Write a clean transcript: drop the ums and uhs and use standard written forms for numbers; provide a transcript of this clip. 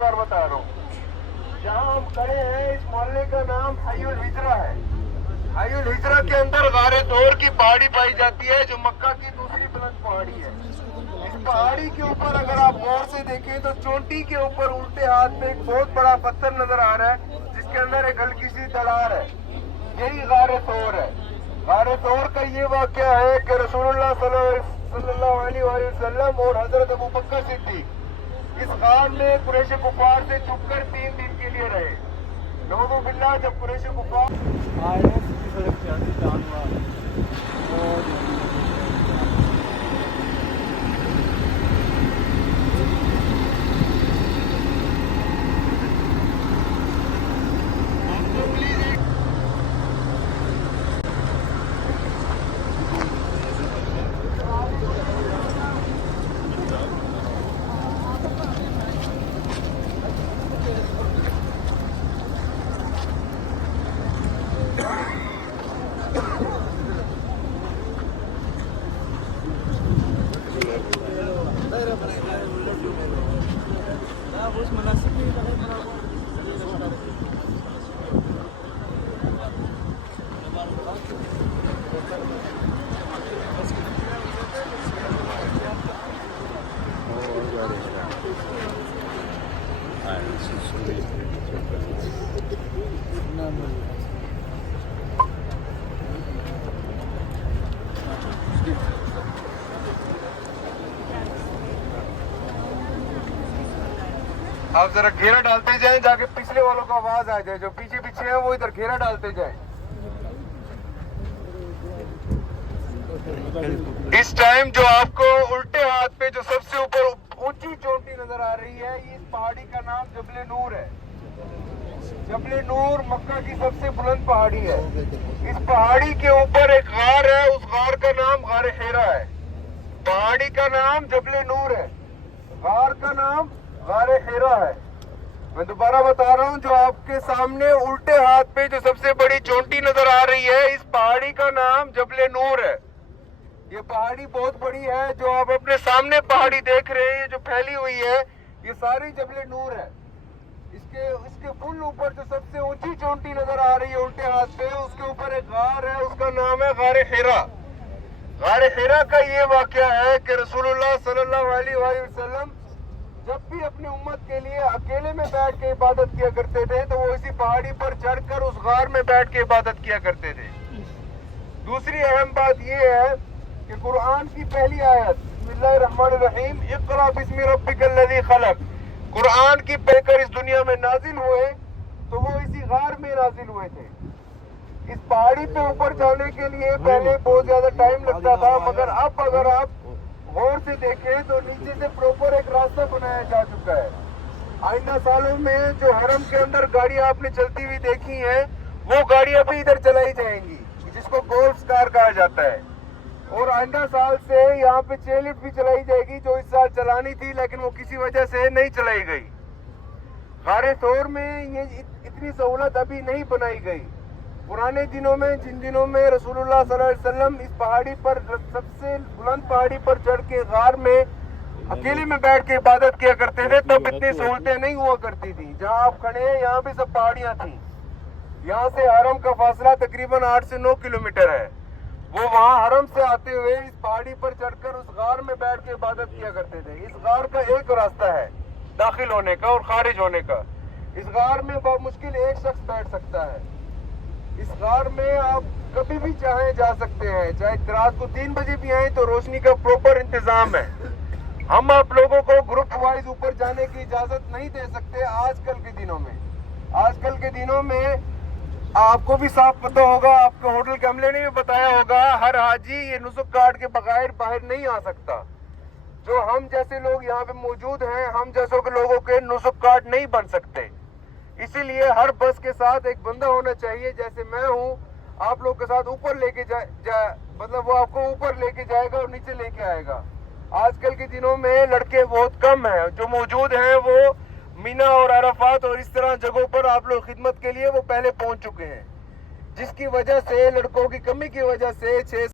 बार बता रहा हूँ, जहाँ हम खड़े हैं इस मोहल्ले का नाम हयुल हिजरा है। हयुल हिजरा के अंदर गारे तोर की पहाड़ी पाई जाती है, जो मक्का की दूसरी बुलंद पहाड़ी है। इस पहाड़ी के ऊपर अगर आप गौर से देखें तो चोटी के ऊपर उल्टे हाथ में एक बहुत बड़ा पत्थर नजर आ रहा है, जिसके अंदर एक हल्की सी दरार है। यही गारे तोर है। गारे तोर का ये वाकया है कि रसूलुल्लाह सल्लल्लाहु अलैहि वसल्लम और हजरत अबू बकर सिद्दीक इस गार में कुरैश कुफार से छुपकर 3 दिन के लिए रहे। नऊज़ु बिल्लाह, जब कुरैश कुफार आप जरा घेरा डालते जाएं, जाके पिछले वालों को आवाज आ जाए। जो पीछे पीछे है वो इधर घेरा डालते जाएं। इस टाइम जो आपको उल्टे हाथ पे जो सबसे ऊपर ऊंची चोटी नजर आ रही है, इस पहाड़ी का नाम जबले नूर है। जबले नूर मक्का की सबसे बुलंद पहाड़ी है। इस पहाड़ी के ऊपर एक गार है, उस गार का नाम गार हेरा है। पहाड़ी का नाम जबले नूर है, गार का नाम गार हेरा है। मैं दोबारा बता रहा हूँ, जो आपके सामने उल्टे हाथ पे जो सबसे बड़ी चोटी नजर आ रही है, इस पहाड़ी का नाम जबले नूर है। ये पहाड़ी बहुत बड़ी है। जो आप अपने सामने पहाड़ी देख रहे हैं, ये जो फैली हुई है, ये सारी जबले नूर है। इसके फुल ऊपर जो सबसे ऊंची चोटी नजर आ रही है उल्टे हाथ पे, उसके ऊपर एक गार है, उसका नाम है गार हेरा। गार हेरा का ये वाकया है कि रसूलुल्लाह सल्लल्लाहु अलैहि वसल्लम जब भी अपनी उम्मत के लिए अकेले में बैठ के इबादत किया करते थे, तो वो इसी पहाड़ी पर चढ़कर उस गार में बैठ के इबादत किया करते थे। दूसरी अहम बात ये है कि कुरान की पहली आयत बिस्मिल्लाहिर्रहमानिर्रहीम इक़रा बिस्मि रब्बिकल्लज़ी खलक़, कुरान की पढ़कर इस दुनिया में नाजिल हुए तो वो इसी गार में नाजिल हुए थे। इस पहाड़ी पे ऊपर जाने के लिए पहले बहुत ज्यादा टाइम लगता था, मगर अब अगर आप गौर से देखें तो नीचे से प्रॉपर एक रास्ता बनाया जा चुका है। आइंदा सालों में जो हरम के अंदर गाड़ियां आपने चलती हुई देखी हैं, वो गाड़ियां भी इधर चलाई जाएंगी, जिसको गोल्फ कार कहा जाता है। और आइंदा साल से यहाँ पे चेयरलिफ्ट भी चलाई जाएगी, जो इस साल चलानी थी लेकिन वो किसी वजह से नहीं चलाई गई। गारे तोर में ये इतनी सहूलत अभी नहीं बनाई गई। पुराने दिनों में, जिन दिनों में रसूलुल्लाह सल्लल्लाहु अलैहि वसल्लम इस पहाड़ी पर, सबसे बुलंद पहाड़ी पर चढ़ के गार में अकेले में बैठ के इबादत किया करते थे, तब इतनी सहूलतें नहीं हुआ करती थी। जहाँ आप खड़े हैं यहाँ भी सब पहाड़ियाँ थी। यहाँ से हरम का फासला तकरीबन 8 से 9 किलोमीटर है। वो वहाँ हरम से आते हुए इस पहाड़ी पर चढ़कर उस गार में बैठ के इबादत किया करते थे। इस गार का एक रास्ता है दाखिल होने का और खारिज होने का। इस गार में बहुत मुश्किल एक शख्स बैठ सकता है। इस गार में आप कभी भी चाहे जा सकते हैं, चाहे रात को 3 बजे भी आए तो रोशनी का प्रॉपर इंतजाम है। हम आप लोगों को ग्रुप वाइज ऊपर जाने की इजाजत नहीं दे सकते आजकल के दिनों में। आजकल के दिनों में आपको भी साफ पता होगा, आपके होटल के अमले ने भी बताया होगा, हर हाजी ये नुस्ख कार्ड के बगैर बाहर नहीं आ सकता। जो हम जैसे लोग यहाँ पे मौजूद हैं, हम जैसों के लोगों के नुस्ख कार्ड नहीं बन सकते। इसीलिए हर बस के साथ एक बंदा होना चाहिए, जैसे मैं हूँ, आप लोग के साथ ऊपर लेके मतलब वो आपको ऊपर लेके जाएगा और नीचे लेके आएगा। आजकल के दिनों में लड़के बहुत कम हैं, जो मौजूद हैं वो मीना और अराफात और इस तरह जगहों पर आप लोग खिदमत के लिए वो पहले पहुंच चुके हैं, जिसकी वजह से लड़कों की कमी की वजह से 6